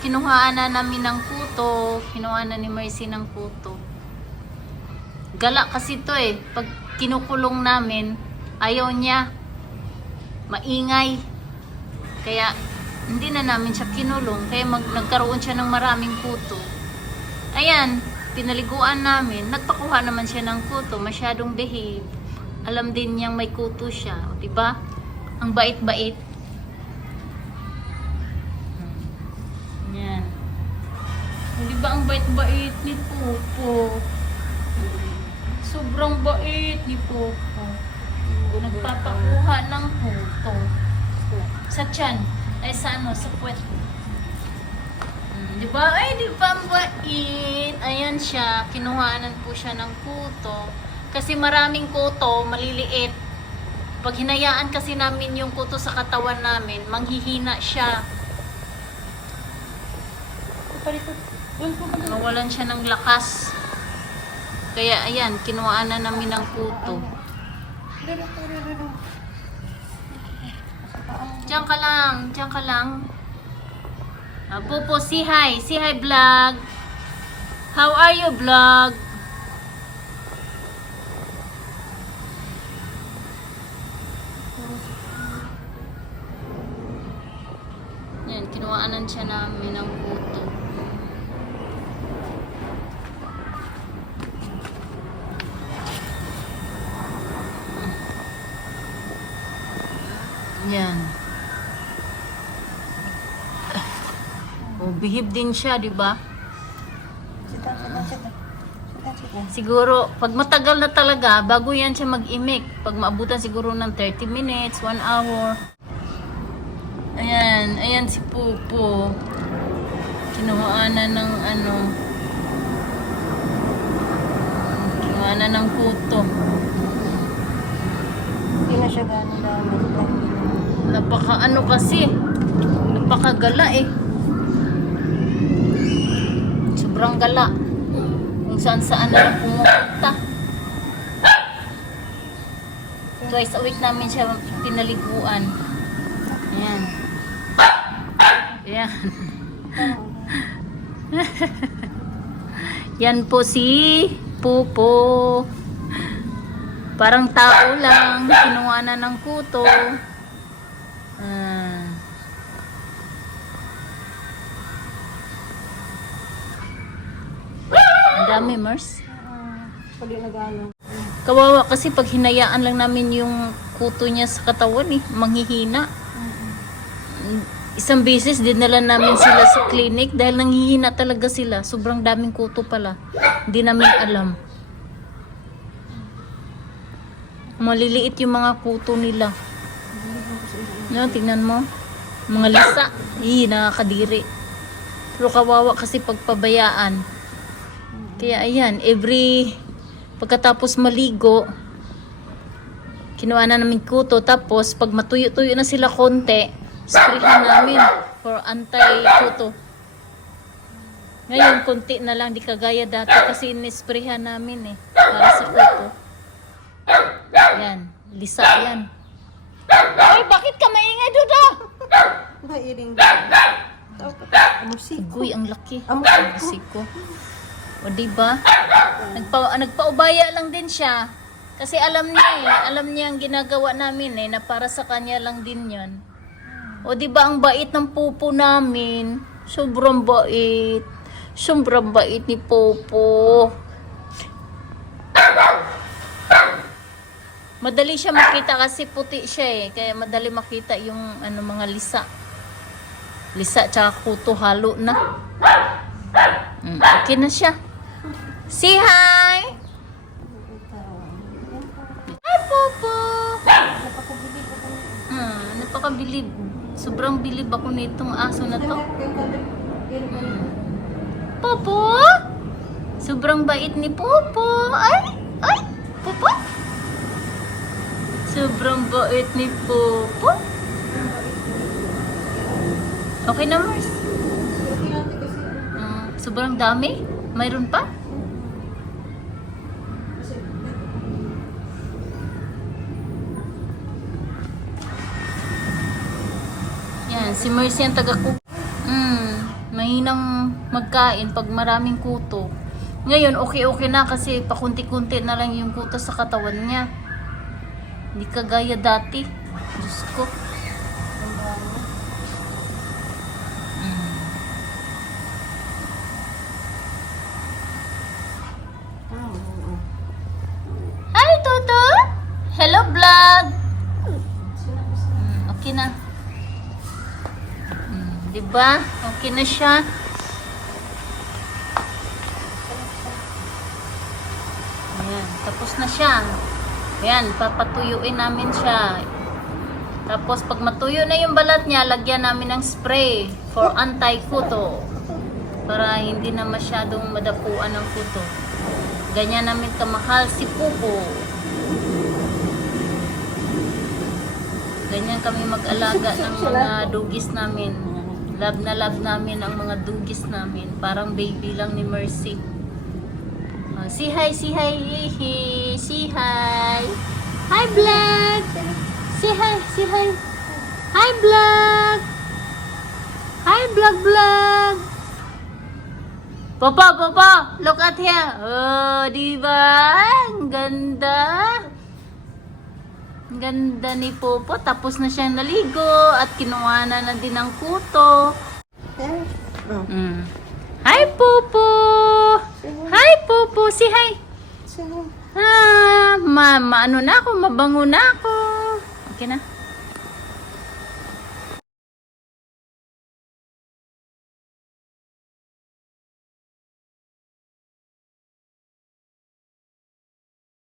kinuhaan na namin ng kuto. Kinuha na ni Mercy ng kuto. Gala kasi to eh. Pag kinukulong namin, ayaw niya. Maingay. Kaya, hindi na namin siya kinulong. Kaya mag, nagkaroon siya ng maraming kuto. Ayan, pinaliguan namin. Nagpakuha naman siya ng kuto. Masyadong behave. Alam din niyang may kuto siya. O, diba? Ang bait-bait. Hmm. Yan. Di ba ang bait-bait ni Popo? Sobrang bait ni Popo. Nagpapakuha ng kuto. Sa tiyan. Ay, sa ano? Sa puwet. Mm, Di ba? Ay, di ba ang bait? Ayan siya. Kinuhaanan po siya ng kuto. Kasi maraming kuto, maliliit. Pag hinayaan kasi namin yung kuto sa katawan namin, manghihina siya. Mawalan siya ng lakas. Kaya ayan, kinuhaan na namin ng kuto. Diyan ka lang, diyan ka lang. Ah, Popo, say hi. Say hi, vlog. How are you, vlog? Yan, kinuhaanan siya namin ng kuto. Yan. Oh, behave din siya, di ba? Siguro, pag matagal na talaga, bago yan siya mag-imik. Pag maabutan siguro ng 30 minutes, 1 hour. Ayan, ayan si Pupo. Kinuhaan na ng ano. Kinuhaan na ng kuto. Hindi na siya gano'n dami. Napaka ano kasi, napakagala eh. Sobrang gala. Kung saan saan na lang pumupunta. Twice a week namin siya pinaliguan. Ayan. Ayan. Yan po si Pupo. Parang tao lang. Kinuha na ng kuto. Ah. Ang dami, Mars. Pag yung nag-ano. Kawawa kasi pag hinayaan lang namin yung kuto niya sa katawan eh, manghihina. Isang beses dinala namin sila sa clinic dahil nanghihina talaga sila. Sobrang daming kuto pala. Hindi namin alam. Maliliit yung mga kuto nila. No, tingnan mo. Mga lisa. Ih, nakakadiri. Pero kawawa kasi pagpabayaan. Kaya ayan, every pagkatapos maligo, kinuha na namin kuto. Tapos pag matuyo-tuyo na sila konti, sprayhan namin for anti-kuto. Ngayon, konti na lang, di kagaya dati kasi inisprayhan namin eh, para sa kuto. Yan, lisa yan. Ay, bakit ka maingay, Duda? Mairing. Amusik. Uy, ang laki. Amusik. Amusik O, diba? Nagpa, nagpaubaya lang din siya. Kasi alam niya eh, alam niya ang ginagawa namin eh, na para sa kanya lang din yon. O, diba ang bait ng pupo namin? Sobrang bait. Sobrang bait ni Popo. Madali siya makita kasi puti siya eh. Kaya madali makita yung ano mga lisa. Lisa tsaka kuto halo na. Mm, okay na siya. Say hi! Hi, Popo! Hmm, napakabilib. Sobrang bilib ako nitong aso na to. Popo? Sobrang bait ni Popo. Ay! Ay! Popo? Sobrang bait ni Popo. Okay na, Mars? Ah, sobrang dami? Mayroon pa? Yan, si Mercy ang taga-cook. Mm, may mahinang magkain pag maraming kuto. Ngayon, okay-okay na kasi pakunti-kunti na lang yung kuto sa katawan niya. Hindi kagaya dati. Diyos ko. Oo. Hi, Toto! Hello, vlog! Mm, okay na. Mm, di ba? Okay na siya. Ayan, tapos na siya. Ayan, papatuyuin namin siya. Tapos pag matuyo na yung balat niya, lagyan namin ng spray for anti-kuto. Para hindi na masyadong madapuan ng kuto. Ganyan namin kamahal si Pupo. Ganyan kami mag-alaga ng mga dugis namin. Love na love namin ang mga dugis namin. Parang baby lang ni Mercy. Oh, say hi, say hi, hihi. Say hi. Hi, vlog. Say hi, say hi. Hi, vlog. Hi, vlog, vlog. Papa, papa, look at here. Oh, di ba? Ang ganda. Ganda ni Popo. Tapos na siyang naligo at kinuha na na din ang kuto. Mm. Hi, Popo! Hi, Popo! Si hi! Ah, ma, ma ano na ako, mabango na ako. Okay na?